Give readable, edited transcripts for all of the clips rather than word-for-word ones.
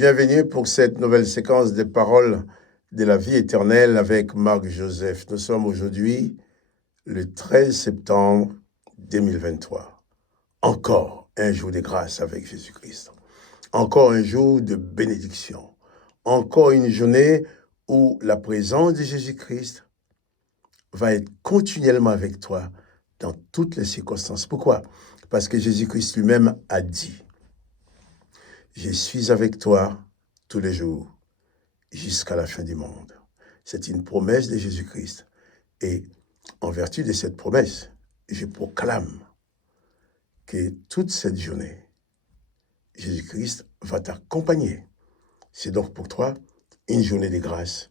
Bienvenue pour cette nouvelle séquence des paroles de la vie éternelle avec Marc Joseph. Nous sommes aujourd'hui le 13 septembre 2023. Encore un jour de grâce avec Jésus-Christ. Encore un jour de bénédiction. Encore une journée où la présence de Jésus-Christ va être continuellement avec toi dans toutes les circonstances. Pourquoi? Parce que Jésus-Christ lui-même a dit: je suis avec toi tous les jours, jusqu'à la fin du monde. C'est une promesse de Jésus-Christ. Et en vertu de cette promesse, je proclame que toute cette journée, Jésus-Christ va t'accompagner. C'est donc pour toi une journée de grâce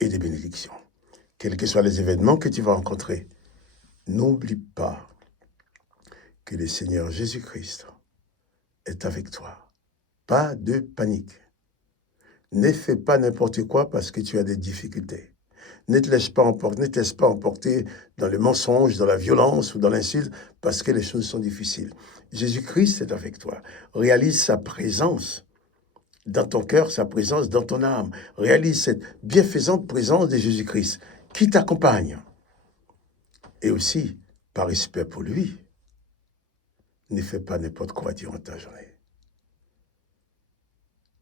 et de bénédiction. Quels que soient les événements que tu vas rencontrer, n'oublie pas que le Seigneur Jésus-Christ est avec toi. Pas de panique. Ne fais pas n'importe quoi parce que tu as des difficultés. Ne te laisse pas emporter dans le mensonge, dans la violence ou dans l'insulte parce que les choses sont difficiles. Jésus-Christ est avec toi. Réalise sa présence dans ton cœur, sa présence dans ton âme. Réalise cette bienfaisante présence de Jésus-Christ qui t'accompagne. Et aussi, par respect pour lui, ne fais pas n'importe quoi durant ta journée.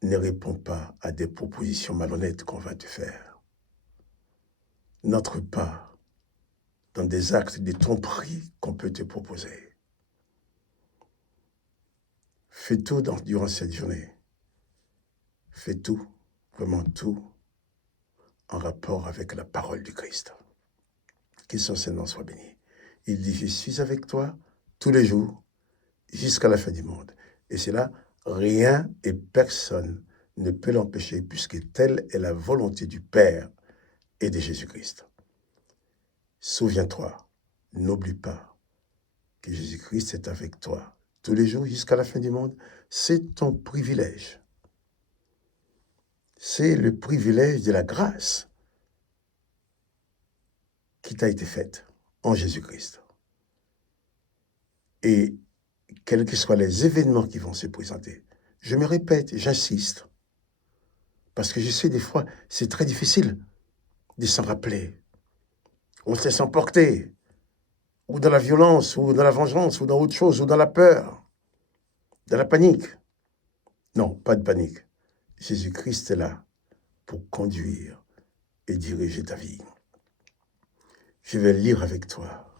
Ne réponds pas à des propositions malhonnêtes qu'on va te faire. N'entre pas dans des actes de tromperie qu'on peut te proposer. Fais tout durant cette journée. Fais tout, vraiment tout, en rapport avec la parole du Christ. Que son Seigneur soit béni. Il dit: je suis avec toi tous les jours, jusqu'à la fin du monde. Et c'est là, rien et personne ne peut l'empêcher, puisque telle est la volonté du Père et de Jésus-Christ. Souviens-toi, n'oublie pas que Jésus-Christ est avec toi tous les jours jusqu'à la fin du monde. C'est ton privilège. C'est le privilège de la grâce qui t'a été faite en Jésus-Christ. Et quels que soient les événements qui vont se présenter, je me répète, j'insiste, parce que je sais des fois, c'est très difficile de s'en rappeler. On se laisse emporter, ou dans la violence, ou dans la vengeance, ou dans autre chose, ou dans la peur, dans la panique. Non, pas de panique. Jésus-Christ est là pour conduire et diriger ta vie. Je vais lire avec toi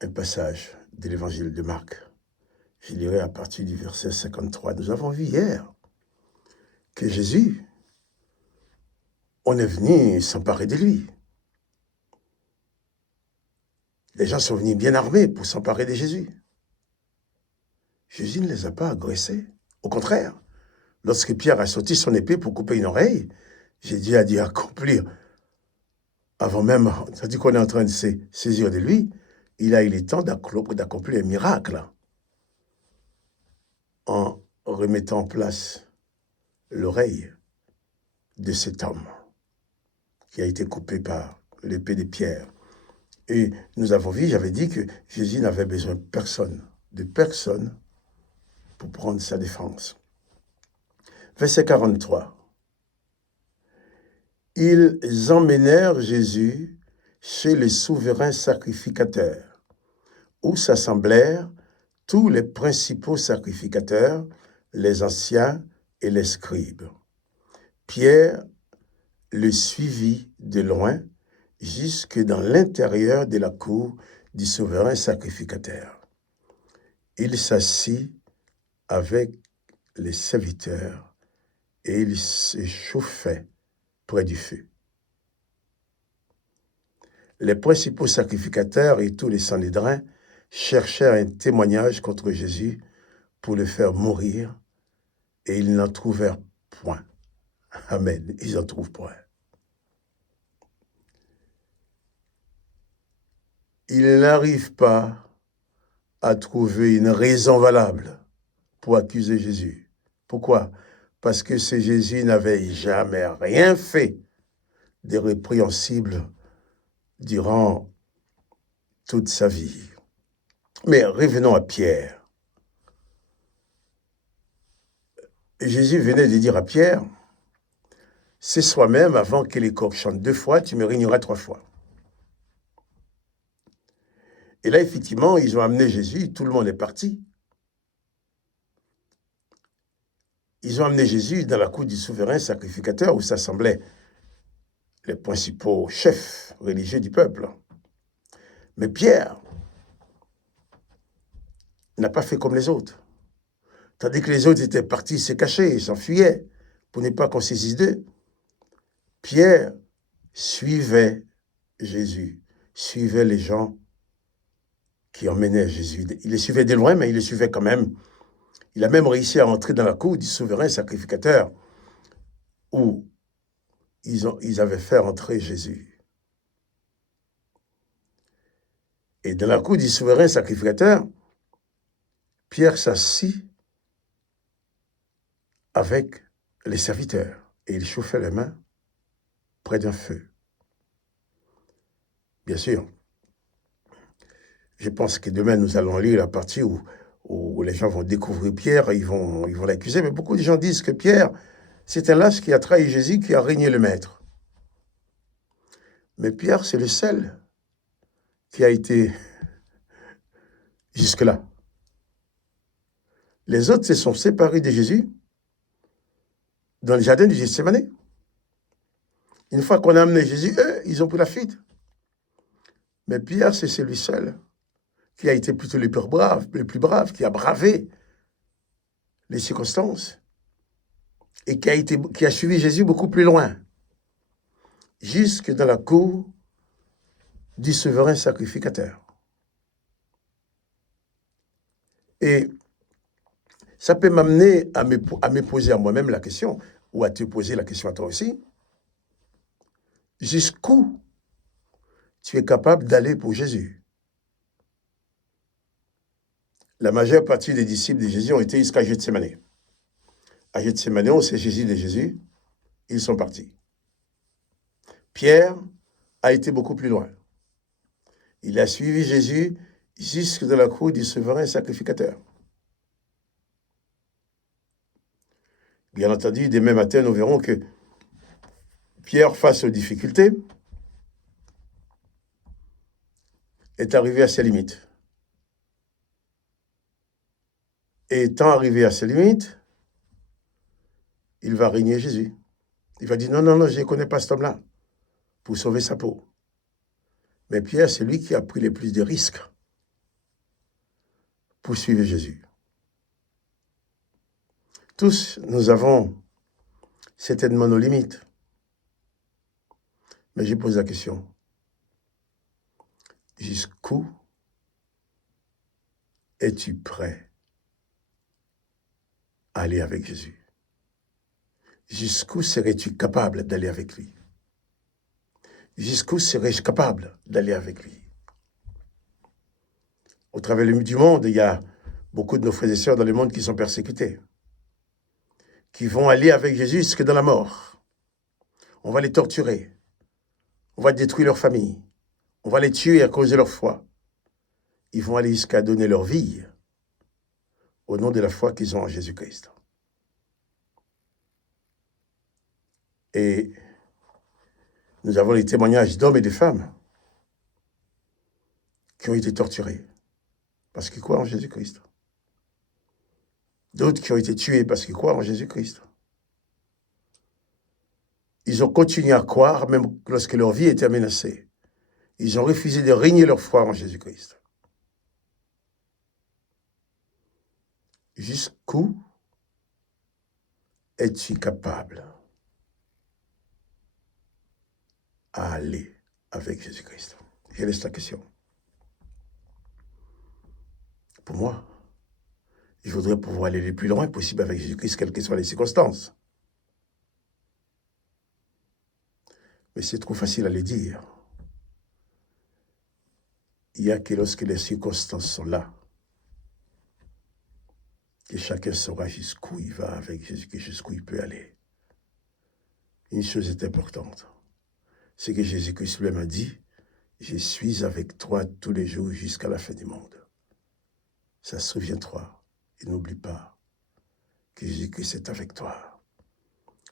un passage de l'évangile de Marc. Je lirai à partir du verset 53. Nous avons vu hier que Jésus, on est venu s'emparer de lui. Les gens sont venus bien armés pour s'emparer de Jésus. Jésus ne les a pas agressés. Au contraire, lorsque Pierre a sorti son épée pour couper une oreille, Jésus a dit accomplir. Avant même, ça dit qu'on est en train de se saisir de lui, il a eu le temps d'accomplir un miracle en remettant en place l'oreille de cet homme qui a été coupé par l'épée de Pierre. Et nous avons vu, j'avais dit que Jésus n'avait besoin de personne pour prendre sa défense. Verset 43. Ils emmenèrent Jésus chez les souverains sacrificateurs, où s'assemblèrent tous les principaux sacrificateurs, les anciens et les scribes. Pierre le suivit de loin jusque dans l'intérieur de la cour du souverain sacrificateur. Il s'assit avec les serviteurs et il se chauffait près du feu. Les principaux sacrificateurs et tous les Sanhédrins cherchèrent un témoignage contre Jésus pour le faire mourir, et ils n'en trouvèrent point. Amen, ils n'en trouvent point. Ils n'arrivent pas à trouver une raison valable pour accuser Jésus. Pourquoi? Parce que ce Jésus n'avait jamais rien fait de répréhensible durant toute sa vie. Mais revenons à Pierre. Jésus venait de dire à Pierre, « C'est soi-même, avant que les coqs chantent 2 fois, tu me régneras 3 fois. » Et là, effectivement, ils ont amené Jésus, tout le monde est parti. Ils ont amené Jésus dans la cour du souverain sacrificateur où s'assemblaient les principaux chefs religieux du peuple. Mais Pierre n'a pas fait comme les autres. Tandis que les autres étaient partis se cacher, s'enfuyaient pour ne pas qu'on saisisse d'eux. Pierre suivait Jésus, suivait les gens qui emmenaient Jésus. Il les suivait de loin, mais il les suivait quand même. Il a même réussi à entrer dans la cour du souverain sacrificateur où ils avaient fait entrer Jésus. Et dans la cour du souverain sacrificateur, Pierre s'assit avec les serviteurs et il chauffait les mains près d'un feu. Bien sûr, je pense que demain nous allons lire la partie où les gens vont découvrir Pierre, ils vont l'accuser, mais beaucoup de gens disent que Pierre, c'est un lâche qui a trahi Jésus, qui a régné le maître. Mais Pierre, c'est le seul qui a été jusque-là. Les autres se sont séparés de Jésus dans le jardin du Gethsémani. Une fois qu'on a amené Jésus, eux, ils ont pris la fuite. Mais Pierre, c'est celui seul qui a été plutôt le plus brave, qui a bravé les circonstances et qui a suivi Jésus beaucoup plus loin, jusque dans la cour du souverain sacrificateur. Et ça peut m'amener à me poser à moi-même la question, ou à te poser la question à toi aussi, jusqu'où tu es capable d'aller pour Jésus? La majeure partie des disciples de Jésus ont été jusqu'à Gethsémani. À Gethsémani, on s'est saisi de Jésus, ils sont partis. Pierre a été beaucoup plus loin. Il a suivi Jésus jusque dans la cour du souverain sacrificateur. Bien entendu, demain matin, nous verrons que Pierre, face aux difficultés, est arrivé à ses limites. Et étant arrivé à ses limites, il va régner Jésus. Il va dire, non, non, non, je ne connais pas cet homme-là, pour sauver sa peau. Mais Pierre, c'est lui qui a pris les plus de risques pour suivre Jésus. Tous, nous avons certainement nos limites. Mais je pose la question, jusqu'où es-tu prêt à aller avec Jésus? Jusqu'où serais-tu capable d'aller avec lui? Jusqu'où serais-je capable d'aller avec lui? Au travers du monde, il y a beaucoup de nos frères et sœurs dans le monde qui sont persécutés, qui vont aller avec Jésus jusque dans la mort. On va les torturer, on va détruire leur famille, on va les tuer à cause de leur foi. Ils vont aller jusqu'à donner leur vie au nom de la foi qu'ils ont en Jésus-Christ. Et nous avons les témoignages d'hommes et de femmes qui ont été torturés parce qu'ils croient en Jésus-Christ. D'autres qui ont été tués parce qu'ils croient en Jésus-Christ. Ils ont continué à croire même lorsque leur vie était menacée. Ils ont refusé de régner leur foi en Jésus-Christ. Jusqu'où es-tu capable à aller avec Jésus-Christ? Je laisse la question. Pour moi, je voudrais pouvoir aller le plus loin possible avec Jésus-Christ, quelles que soient les circonstances. Mais c'est trop facile à le dire. Il n'y a que lorsque les circonstances sont là, que chacun saura jusqu'où il va avec Jésus-Christ, jusqu'où il peut aller. Une chose est importante, c'est que Jésus-Christ lui m'a dit, je suis avec toi tous les jours jusqu'à la fin du monde. Ça souviens-toi et n'oublie pas que que Jésus-Christ est avec toi.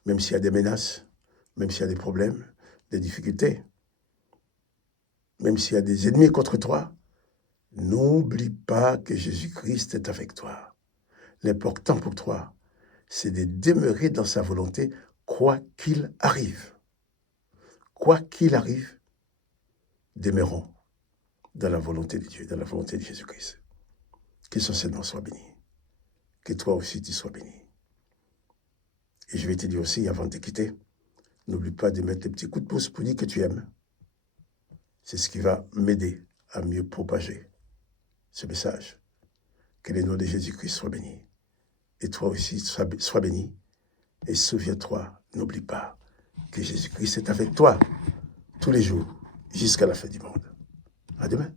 Même s'il y a des menaces, même s'il y a des problèmes, des difficultés, même s'il y a des ennemis contre toi, n'oublie pas que Jésus-Christ est avec toi. L'important pour toi, c'est de demeurer dans sa volonté, quoi qu'il arrive. Quoi qu'il arrive, demeurons dans la volonté de Dieu, dans la volonté de Jésus-Christ. Que son Seigneur soit béni. Que toi aussi tu sois béni. Et je vais te dire aussi, avant de te quitter, n'oublie pas de mettre des petits coups de pouce pour dire que tu aimes. C'est ce qui va m'aider à mieux propager ce message. Que le nom de Jésus-Christ soit béni. Et toi aussi, sois béni. Et souviens-toi, n'oublie pas que Jésus-Christ est avec toi tous les jours jusqu'à la fin du monde. À demain.